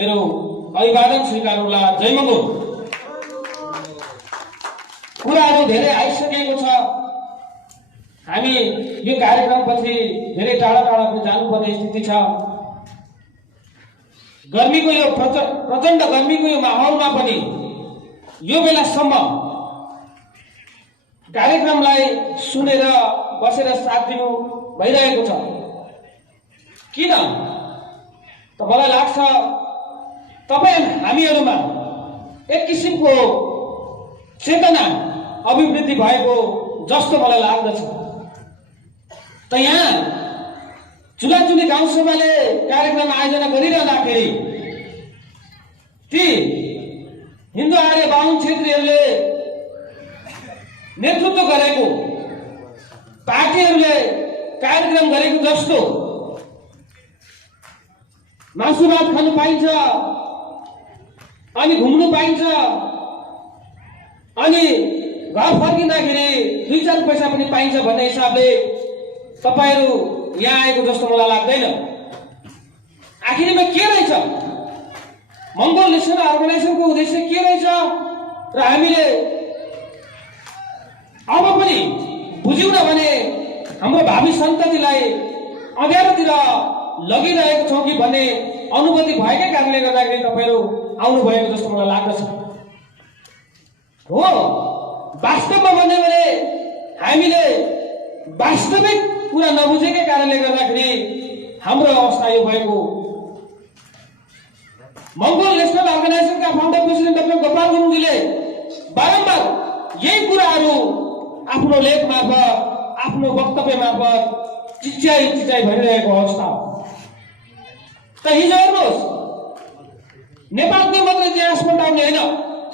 मेरो अभिवादन स्वीकार्नुला। जय मङ्गल। कुराहरू धेरै आइसकेको छ। हामी यो कार्यक्रमपछि धेरै टाढा टाढा पनि जानुपर्ने स्थिति छ। गर्मीको यो प्रचण्ड गर्मीको यो माहौलमा पनि यो बेलासम्म कार्यक्रमलाई सुनेर बसेर साथ दिनु भइरहेको छ। किन त मलाई लाग्छ तपाईँ हामीहरूमा एक किसिमको चेतना अभिवृद्धि भएको जस्तो मलाई लाग्दछ। त यहाँ चुलाचुली गाउँसभाले कार्यक्रम आयोजना गरिरहँदाखेरि ती हिन्दू आर्य बाहुन क्षेत्रीहरूले नेतृत्व गरेको पार्टीहरूले कार्यक्रम गरेको जस्तो मासु भात खानु पाइन्छ, अनि घुम्नु पाइन्छ, अनि घर फर्किँदाखेरि 2-4 पैसा पनि पाइन्छ भन्ने हिसाबले तपाईहरू यहाँ आएको जस्तो मलाई लाग्दैन। आखिरमा के रहेछ? मङ्गोल नेसनल अर्गनाइजेसनको उद्देश्य के रहेछ र हामीले अब पनि बुझ्यौँ न भने हाम्रो भावी सन्ततिलाई अँध्यारोतिर लगिरहेको छौँ कि भन्ने अनुभूति भएकै कारणले गर्दाखेरि तपाईँहरू आउनु भएको जस्तो मलाई लाग्दछ। हो, वास्तवमा भन्यो भने हामीले वास्तविक कुरा नबुझेकै कारणले गर्दाखेरि हाम्रो अवस्था यो भएको। मङ्गोल नेसनल अर्गनाइजेसनका फाउन्डर प्रेसिडेन्ट डाक्टर गोपाल गुरुङजीले बारम्बार यही कुराहरू आफ्नो लेख मार्फत, आफ्नो वक्तव्य मार्फत चिच्याइ भनिरहेको अवस्था हो। त हिजो हेर्नुहोस्, नेपालकै मात्र इतिहास पल्टाउने होइन,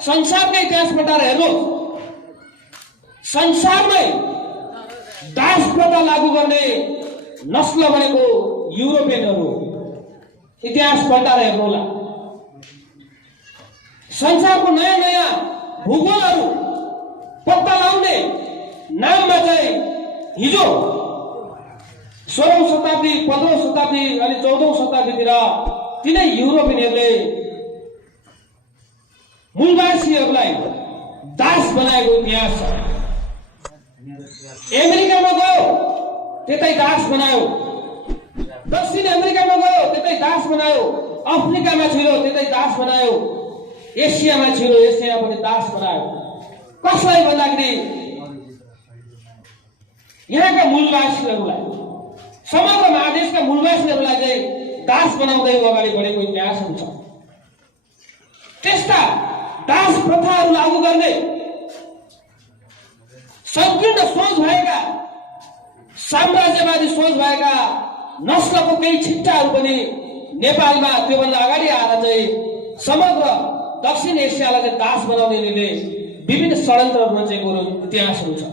संसारकै इतिहास पल्टाएर हेर्नुहोस्, संसारमै दास प्रथा लागू गर्ने नस्ल भनेको युरोपियनहरू। इतिहास पल्टाएर हेर्नुहोला। संसारको नयाँ नयाँ भूगोलहरू पत्ता लगाउने नाममा चाहिँ हिजो 16औं शताब्दी, 15औं शताब्दी अनि 14औं शताब्दीतिर तिनै युरोपियनहरूले मूलवासीहरूलाई दास बनाएको इतिहास छ। अमेरिकामा गयो त्यतै दास बनायो, दक्षिण अमेरिकामा गयो त्यतै दास बनायो, अफ्रिकामा छिरो त्यतै दास बनायो, एसियामा छिरो एसियामा पनि दास बनायो। कसलाई भन्दाखेरि यहाँका मूलवासीहरूलाई, समग्र महादेशका मूलवासीहरूलाई चाहिँ दास बनाउँदै अगाडि बढेको इतिहासहरू छ। त्यस्ता दास प्रथाहरू लागू गर्ने संकीर्ण सोच भएका, साम्राज्यवादी सोच भएका नस्लको केही छिट्टाहरू पनि नेपालमा त्योभन्दा अगाडि आएर चाहिँ समग्र दक्षिण एसियालाई चाहिँ दास बनाउनेले विभिन्न षड्यन्त्रहरू रचेको इतिहासहरू छ।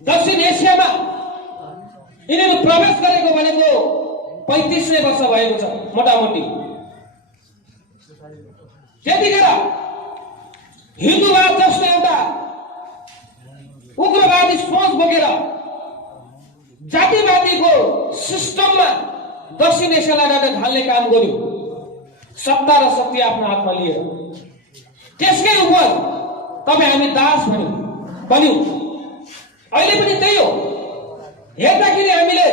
दक्षिण एसियामा यिनीहरू प्रवेश गरेको भनेको 3500 वर्ष भएको छ मोटामोटी। त्यतिखेर हिन्दूवाद जस्तो एउटा उग्रवादी सोच बोकेर जातिवादीको सिस्टममा दक्षिण एसियालाई ढाल्ने काम गर्यो, सत्ता र शक्ति आफ्नो हातमा लिएर। त्यसकै उपज तपाईँ हामी दास बन्यौँ। अहिले पनि त्यही हो। हेर्दाखेरि हामीले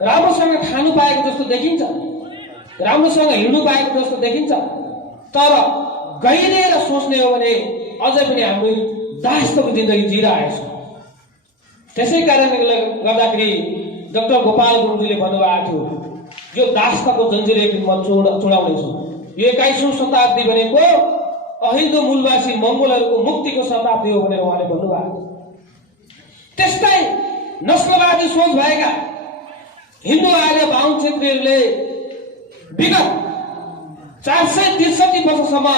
राम्रोसँग खानु पाएको जस्तो देखिन्छ, राम्रोसँग हिँड्नु पाएको जस्तो देखिन्छ, तर गहिरिएर सोच्ने हो भने अझै पनि हाम्रो दासको जिन्दगी जिरहेको छ। त्यसै कारणले गर्दाखेरि डाक्टर गोपाल गुरुङजीले भन्नुभएको थियो यो दासताको जन्जिर एक दिन म चुडाउनेछु। यो 21औं शताब्दी भनेको अहिन्दू मूलवासी मङ्गोलहरूको मुक्तिको शताब्दी हो भनेर उहाँले भन्नुभएको। त्यस्तै नस्लवादी सोच भएका हिन्दू आर्य बाहुन क्षेत्रीहरूले विगत 463 वर्षसम्म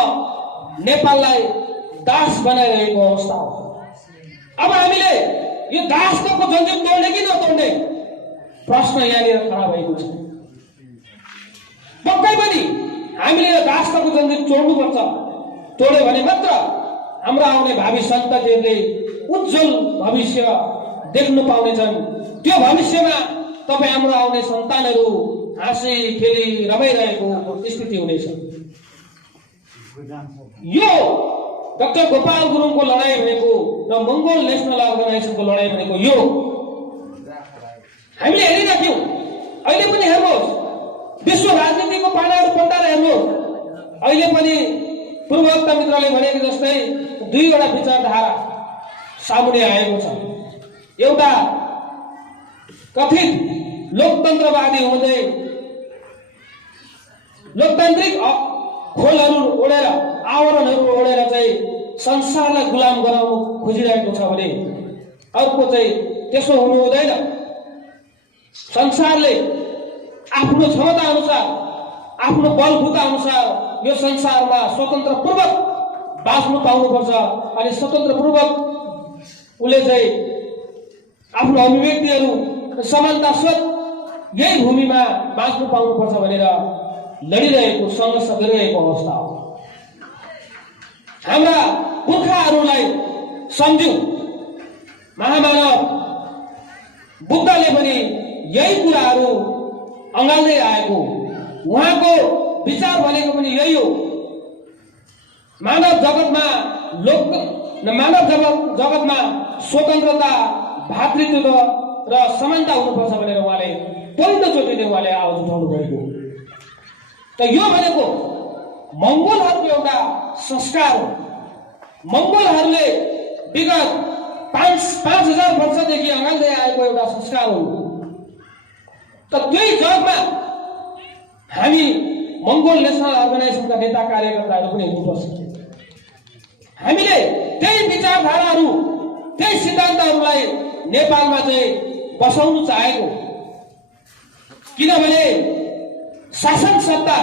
नेपाललाई दास बनाइरहेको अवस्था हो। अब हामीले यो दासताको जन्जिर तोड्ने कि नतोड्ने प्रश्न यहाँनिर खडा भएको छ। पक्कै पनि हामीले यो दासताको जन्जिर तोड्नुपर्छ। तोड्यो भने मात्र हाम्रो आउने भावी सन्ततिहरूले उज्जवल भविष्य देख्न पाउनेछन्। त्यो भविष्यमा तपाईँ हाम्रो आउने सन्तानहरू हाँसी खेली रमाइरहेको स्थिति हुनेछ। यो डाक्टर गोपाल गुरुङको लडाई भनेको र मङ्गोल नेसनल अर्गनाइजेसनको लडाई भनेको यो हामीले हेरिराख्यौँ। अहिले पनि हेर्नुहोस्, विश्व राजनीतिको पानाहरू पल्टाएर हेर्नुहोस्, अहिले पनि पूर्ववक्ता मित्रले भनेको जस्तै दुईवटा विचारधारा सामुने आएको छ। एउटा कथित लोकतन्त्रवादी हुँदै लोकतान्त्रिक खोलहरू ओढेर आवरणहरू ओढेर चाहिँ संसारलाई गुलाम गराउनु खोजिरहेको छ भने अर्को चाहिँ त्यसो हुनु हुँदैन। संसारले आफ्नो क्षमता अनुसार आफ्नो बलबुता अनुसार यो संसारमा स्वतन्त्रपूर्वक बाँच्नु पाउनुपर्छ अनि स्वतन्त्रपूर्वक उसले चाहिँ आफ्नो अभिव्यक्तिहरू समानतासहित यही भूमिमा बाँच्नु पाउनुपर्छ भनेर लडिरहेको सङ्घर्ष गरिरहेको अवस्था हो। हाम्रा पुर्खाहरूलाई सम्झ्यौँ। महामानव बुद्धले पनि यही कुराहरू अँगाल्दै आएको, उहाँको विचार भनेको पनि यही हो। मानव जगतमा जगतमा स्वतन्त्रता, भातृत्व र समानता हुनुपर्छ भनेर उहाँले पहिलोचोटि नै उहाँले आवाज उठाउनु भएको। त यो भनेको मङ्गोलहरूको एउटा संस्कार हो। मङ्गोलहरूले विगत 5,000 वर्षदेखि अँगाल्दै आएको एउटा संस्कार हो। त त्यही जगमा हामी मङ्गोल नेसनल अर्गनाइजेसनका नेता कार्यकर्ताहरू पनि हुनुपर्छ। हामीले त्यही विचारधाराहरू, त्यही सिद्धान्तहरूलाई नेपालमा चाहिँ बसाउनु चाहेको। किनभने शासन सत्ता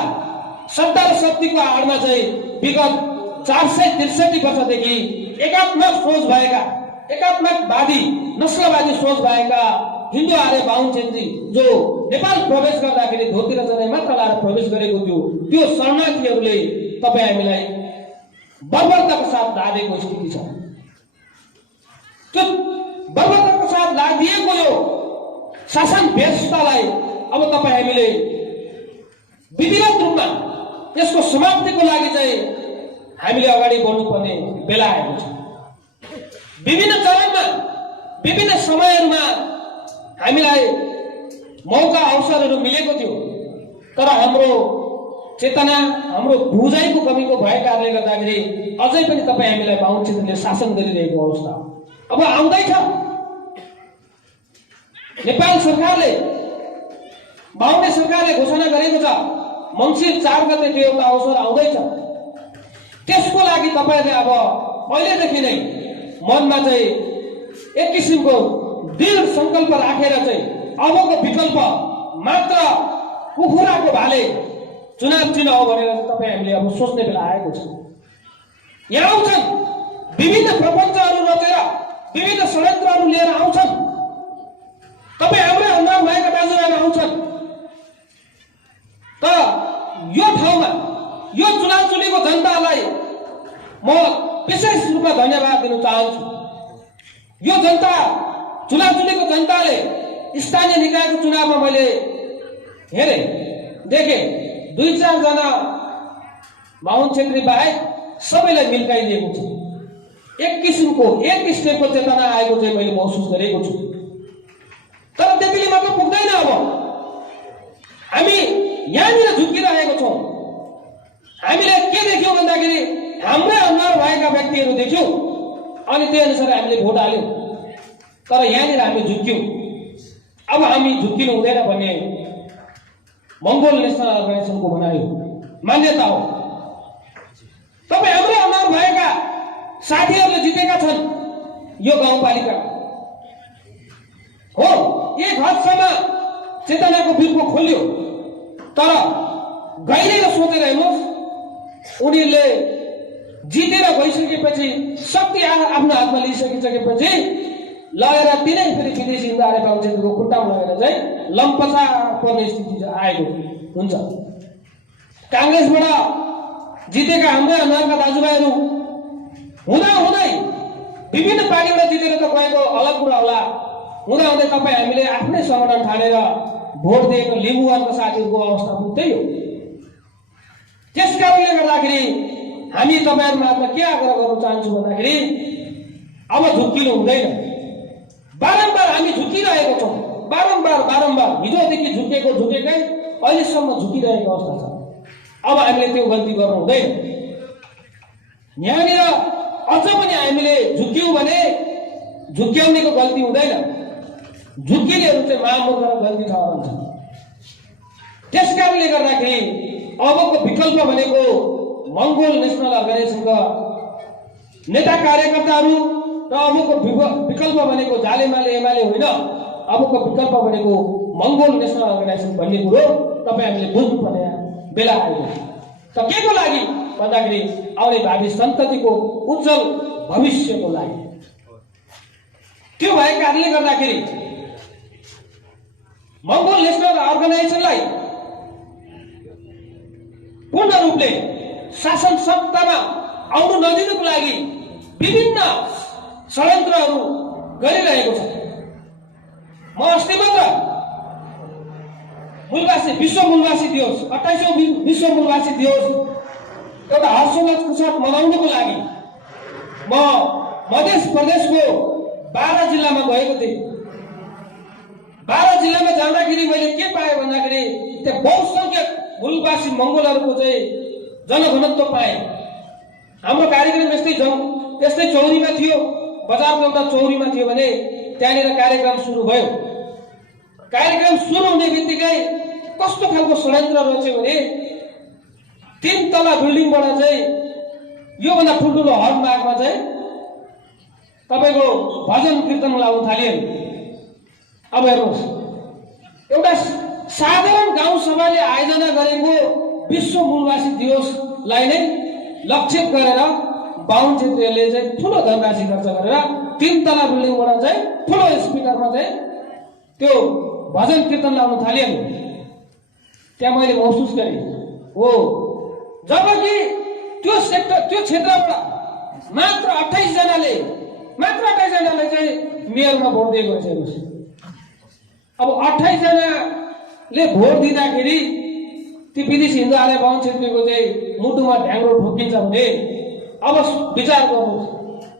र शक्तिको आडमा चाहिँ विगत 463 वर्षदेखि एकात्मक सोच भएका, एकात्मकवादी नस्लवादी सोच भएका हिन्दू आर्य बाहुन छेत्री जो नेपाल प्रवेश गर्दाखेरि धोती र जनै मात्र लाएर प्रवेश गरेको थियो, त्यो शरणार्थीहरूले तपाईँ हामीलाई बर्बरताको साथ लादेको स्थिति छ। त्यो बर्बरताको साथ लादिएको यो शासन व्यवस्थालाई अब तपाईँ हामीले विधिवत रूपमा यसको समाप्तिको लागि चाहिँ हामीले अगाडि बढ्नुपर्ने बेला आएको छ। विभिन्न चरणमा विभिन्न समयहरूमा हामीलाई मौका अवसरहरू मिलेको थियो, तर हाम्रो चेतना, हाम्रो बुझाइको कमीको भएको कारणले गर्दाखेरि अझै पनि तपाईँ हामीलाई बाहुन क्षेत्रले शासन गरिरहेको अवस्था अब आउँदैछ। नेपाल सरकारले, बाहुने सरकारले घोषणा गरेको छ मङ्सिर 4 गते त्यो एउटा अवसर आउँदैछ। त्यसको लागि तपाईँले अब पहिलेदेखि नै मनमा चाहिँ एक किसिमको दृढ संकल्प राखेर चाहिँ अबको विकल्प मात्र कुखुराको भाले चुनाव चिन्ह हो भनेर तपाईँ हामीले अब सोच्ने बेला आएको छ। यहाँ आउँछन् विभिन्न प्रपञ्चहरू रचेर, विभिन्न षड्यन्त्रहरू लिएर आउँछन्। तपाईँ हाम्रै अनुहार भएका दाजुभाइहरू आउँछन्। तर यो ठाउँमा यो चुनाव-चुलीको जनतालाई म विशेष रूपमा धन्यवाद दिन चाहन्छु। यो जनता, चुनाव-चुलीको जनताले स्थानीय निकायको चुनावमा मैले हेरेँ, देखेँ 2-4 जना बाहुन छेत्री बाहेक सबैलाई मिल्काइदिएको छ। एक किसिमको, एक स्टेपको चेतना आएको चाहिँ मैले महसुस गरेको छु। तर त्यतिले मात्र पुग्दैन। अब हामी यहाँनिर झुक्किरहेको छौँ। हामीले के देख्यौँ भन्दाखेरि हाम्रै अनुहार भएका व्यक्तिहरू देख्यौँ अनि त्यही अनुसार हामीले भोट हाल्यौँ। तर यहाँनिर हामी झुक्क्यौँ। अब हामी झुक्किनु हुँदैन भन्ने मङ्गोल नेसनल अर्गनाइजेसनको भनाइ हो, मान्यता हो। तपाईँ हाम्रै अनुहार भएका साथीहरूले जितेका छन् यो गाउँपालिका हो। एक हदसम्म चेतनाको बिर्को खोल्यो। तर गहिरेर सोचेर हेर्नुहोस्, उनीहरूले जितेर गइसकेपछि, शक्ति आफ्नो हातमा लिइसकिसकेपछि लगेर तिनै फेरि विदेशी हिन्दाले बाहुनछेत्रीको खुट्टामा लगेर चाहिँ लम्पसा पर्ने स्थिति आएको हुन्छ। काङ्ग्रेसबाट जितेका हाम्रै अनुहारका दाजुभाइहरू हुँदै विभिन्न पार्टीबाट जितेर त गएको अलग कुरा होला। हुँदै तपाईँ हामीले आफ्नै सङ्गठन ठानेर भोट दिएको लिम्बुवानका साथीहरूको अवस्था पनि त्यही हो। त्यस कारणले गर्दाखेरि हामी तपाईहरु माझमा के आग्रह गर्न चाहन्छु भन्दाखेरि अब झुक्किनु हुँदैन। बारम्बार हामी झुकिरहेको छौँ, बारम्बार हिजोदेखि झुकेकै अहिलेसम्म झुकिरहेको अवस्था छ। अब हामीले त्यो गल्ती गर्नु हुँदैन। यहाँनिर अझ पनि हामीले झुक्यौँ भने झुक्क्याउनेको गल्ती हुँदैन, झुक्किनेहरू चाहिँ महामूर्ख र गल्ती ठहरन्छ। त्यस कारणले गर्दाखेरि अबको विकल्प भनेको मङ्गोल नेसनल अर्गनाइजेसनका नेता कार्यकर्ताहरू र अबको विकल्प भनेको जालेमाले एमाले होइन, अबको विकल्प भनेको मङ्गोल नेसनल अर्गनाइजेसन भन्ने कुरो तपाईँ हामीले बुझ्नुपर्ने बेला आयो। त के को लागि भन्दाखेरि आउने भावी सन्ततिको उज्जवल भविष्यको लागि। त्यो भएको कारणले गर्दाखेरि मङ्गोल नेसनल अर्गनाइजेसनलाई पूर्ण रूपले शासन सत्तामा आउनु नदिनुको लागि विभिन्न षड्यन्त्रहरू गरिरहेको छ। म अस्ति मात्र विश्व मूलवासी दिवस 28औं विश्व मूलवासी दिवस एउटा हर्षोल्लासको साथ मनाउनको लागि म मध्य प्रदेशको 12 जिल्लामा गएको थिएँ। 12 जिल्लामा जाँदाखेरि मैले के पाएँ भन्दाखेरि त्यहाँ बहुसंख्यक मूलवासी मङ्गोलहरूको चाहिँ जनघनत्व पाएँ। हाम्रो कार्यक्रम यस्तै चौरीमा थियो, बजारको एउटा चौरीमा थियो भने त्यहाँनिर कार्यक्रम सुरु भयो। कार्यक्रम सुरु हुने बित्तिकै कस्तो खालको षड्यन्त्र रच्यो भने 3 तला बिल्डिङबाट चाहिँ योभन्दा ठुल्ठुलो हल मार्गमा चाहिँ तपाईको भजन कीर्तन लाउन थाल्यो। अब हेर्नुहोस्, एउटा साधारण गाउँ सभाले आयोजना गरेको विश्व मूलवासी दिवसलाई नै लक्षित गरेर बाहुन क्षेत्रीहरूले चाहिँ ठुलो धनराशि खर्च गरेर 3 तला बिल्डिङबाट चाहिँ ठुलो स्पिकरमा चाहिँ त्यो भजन कीर्तन लाउन थाल्यो। त्यहाँ मैले महसुस गरेँ हो, जबकि त्यो क्षेत्रबाट मात्र 28 जनाले चाहिँ मेयरमा भोट दिएको रहेछ। अब 28 जनाले भोट दिँदाखेरि ती विदेशी हिन्दू आर्य बाहुन क्षेत्रीको चाहिँ मुटुमा ढ्याङ्ग्रो ठोकिन्छ भने अब विचार गर्नुहोस्,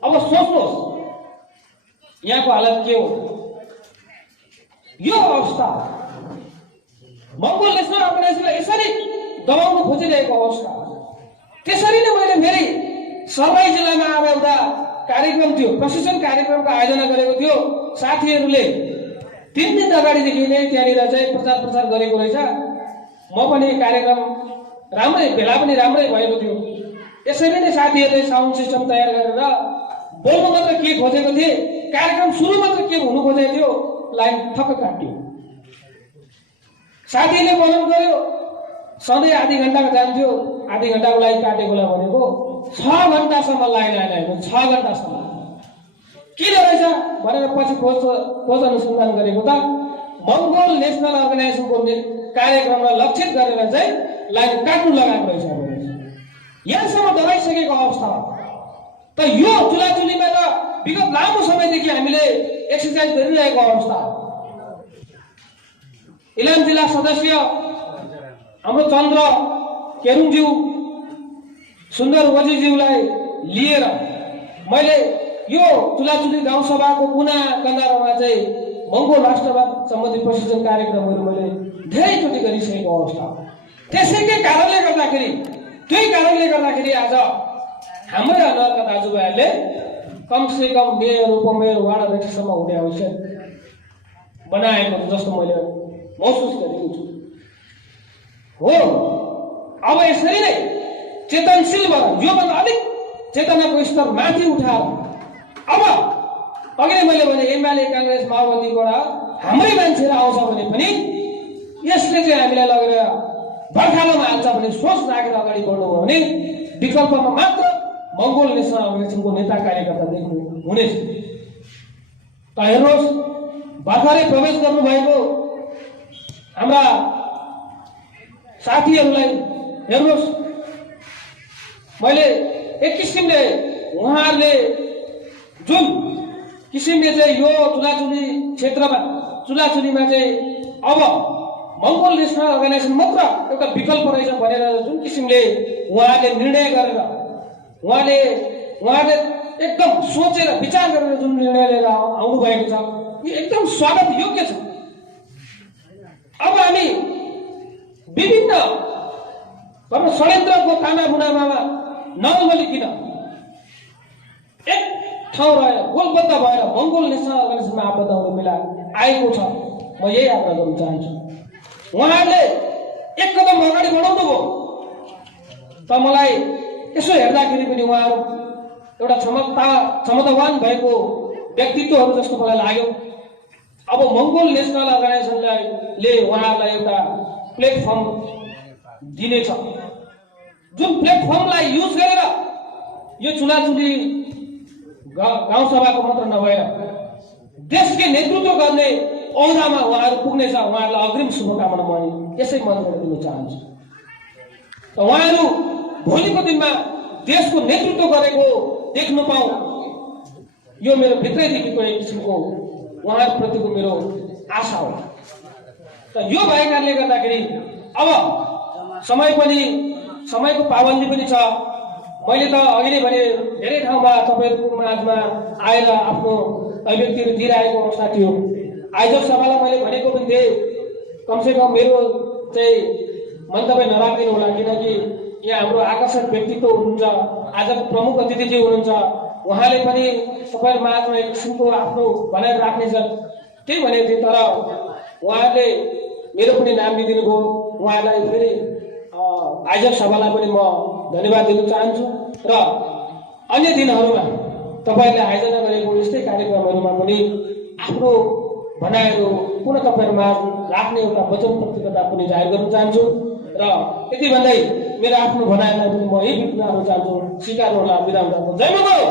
अब सोच्नुहोस् यहाँको हालत के हो। यो अवस्था मङ्गोल नेसनल अर्गनाइजेसनलाई यसरी दबाउन खोजिरहेको अवस्था। त्यसरी नै मैले फेरि सर्लाही जिल्लामा अब एउटा कार्यक्रम थियो, प्रशिक्षण कार्यक्रमको आयोजना गरेको थियो। साथीहरूले 3 दिन अगाडिदेखि नै त्यहाँनिर चाहिँ प्रचार गरेको रहेछ। म पनि कार्यक्रम भेला पनि राम्रै भएको थियो। यसरी नै साथीहरूले साउन्ड सिस्टम तयार गरेर बोल्नु मात्र के खोजेको थिए, कार्यक्रम सुरु मात्र के हुनु खोजेको थियो, लाइन ठक्क काट्यो। साथीले बोलाउनु गर्यो, सधैँ आधी घण्टाको जान्थ्यो, आधी घण्टाको लाइन काटेकोलाई भनेको 6 घण्टासम्म लाइन आएन। 6 घण्टासम्म किन रहेछ भनेर पछि खोज अनुसन्धान गरेको त मङ्गोल नेसनल अर्गनाइजेसनको कार्यक्रमलाई लक्षित गरेर चाहिँ लाइन काट्नु लगाएको रहेछ। यहाँसम्म दबाइसकेको अवस्था हो। त यो चुलाचुलीमा त विगत लामो समयदेखि हामीले एक्सर्साइज गरिरहेको अवस्था हो। इलाम जिल्ला सदस्य हाम्रो चन्द्र केरुङज्यू, सुन्दर ओजीज्यूलाई लिएर मैले यो चुलाचुली गाउँसभाको कुना कन्दारमा चाहिँ मङ्गोल राष्ट्रवाद सम्बन्धी प्रशिक्षण कार्यक्रमहरू मैले धेरैचोटि गरिसकेको अवस्था हो। त्यसैकै कारणले गर्दाखेरि आज हाम्रै अनुहारका दाजुभाइहरूले कमसे कम मेयर, उपमेयर, वार्ड अध्यक्षसम्म हुने आवश्यक बनाएको जस्तो मैले महसुस गरेको छु। हो, अब यसरी नै चेतनशील भएर योभन्दा अलिक चेतनाको स्तर माथि उठाएर अब अघि नै मैले भने एमाले, काङ्ग्रेस, माओवादीबाट हाम्रै मान्छेहरू आउँछ भने पनि यसले चाहिँ हामीलाई लगेर बर्खालोमा हाल्छ भन्ने सोच राखेर अगाडि बढ्नुभयो भने विकल्पमा मात्र मङ्गोल नेसनल अर्गनाइजेसनको नेता कार्यकर्ता देख्नु हुनेछ। त हेर्नुहोस्, भर्खरै प्रवेश गर्नुभएको हाम्रा साथीहरूलाई हेर्नुहोस्, मैले एक किसिमले उहाँहरूले जुन किसिमले चाहिँ यो चुलाचुलीमा चाहिँ अब मङ्गोल नेसनल अर्गनाइजेसन मात्र एउटा विकल्प रहेछ भनेर जुन किसिमले उहाँले निर्णय गरेर उहाँले एकदम सोचेर विचार गरेर जुन निर्णय लिएर आउनु भएको छ यो एकदम स्वागत योग्य छ। अब हामी विभिन्न षड्यन्त्रको ताना मुनामा नगलिकन एक ठाउँ रहेर गोलबद्ध भएर मङ्गोल नेसनल अर्गनाइजेसनमा आबद्ध हुने बेला आएको छ। म यही आग्रह गर्न चाहन्छु। उहाँहरूले एक कदम अगाडि बढाउनु भयो त मलाई यसो हेर्दाखेरि पनि उहाँहरू एउटा क्षमतावान भएको व्यक्तित्वहरू जस्तो मलाई लाग्यो। अब मङ्गोल नेसनल अर्गनाइजेसनले उहाँहरूलाई एउटा प्लेटफर्म दिनेछ जुन प्लेटफर्मलाई युज गरेर यो चुनाचुनी गाउँसभाको मात्र नभएर देशकै नेतृत्व गर्ने औदामा उहाँहरू पुग्नेछ। उहाँहरूलाई अग्रिम शुभकामना म यसै मञ्चबाट दिन चाहन्छु। उहाँहरू भोलिको दिनमा देशको नेतृत्व गरेको देख्नु पाऊँ यो मेरो भित्रैदेखिको एक किसिमको उहाँहरूप्रतिको मेरो आशा हो। र यो भएकाले गर्दाखेरि अब समयको पाबन्दी पनि छ। मैले त अघि नै भने धेरै ठाउँमा तपाईँहरूको माझमा आएर आफ्नो अभिव्यक्तिहरू दिइरहेको अवस्था थियो। आयोजक सभालाई मैले भनेको पनि थिएँ कमसेकम मेरो चाहिँ मन्तव्य नराखिदिनु होला, किनकि यहाँ हाम्रो आकर्षक व्यक्तित्व हुनुहुन्छ, आजको प्रमुख अतिथिजी हुनुहुन्छ, उहाँले पनि तपाईँहरू माझमा एक किसिमको आफ्नो भनाइ राख्नेछन् त्यही भनेको थिएँ। तर उहाँहरूले मेरो पनि नाम लिइदिनु भयो। उहाँलाई फेरि आयोजक सभालाई पनि म धन्यवाद दिन चाहन्छु र अन्य दिनहरूमा तपाईँहरूले आयोजना गरेको यस्तै कार्यक्रमहरूमा पनि आफ्नो भनाइहरू पुनः तपाईँहरूमा राख्ने एउटा वचनबद्धता पनि जाहेर गर्न चाहन्छु र यति भन्दै मेरो आफ्नो भनाइलाई पनि म यही बित्न चाहन्छु। स्वीकार होला। विदा हुँदा जय मङ्गल।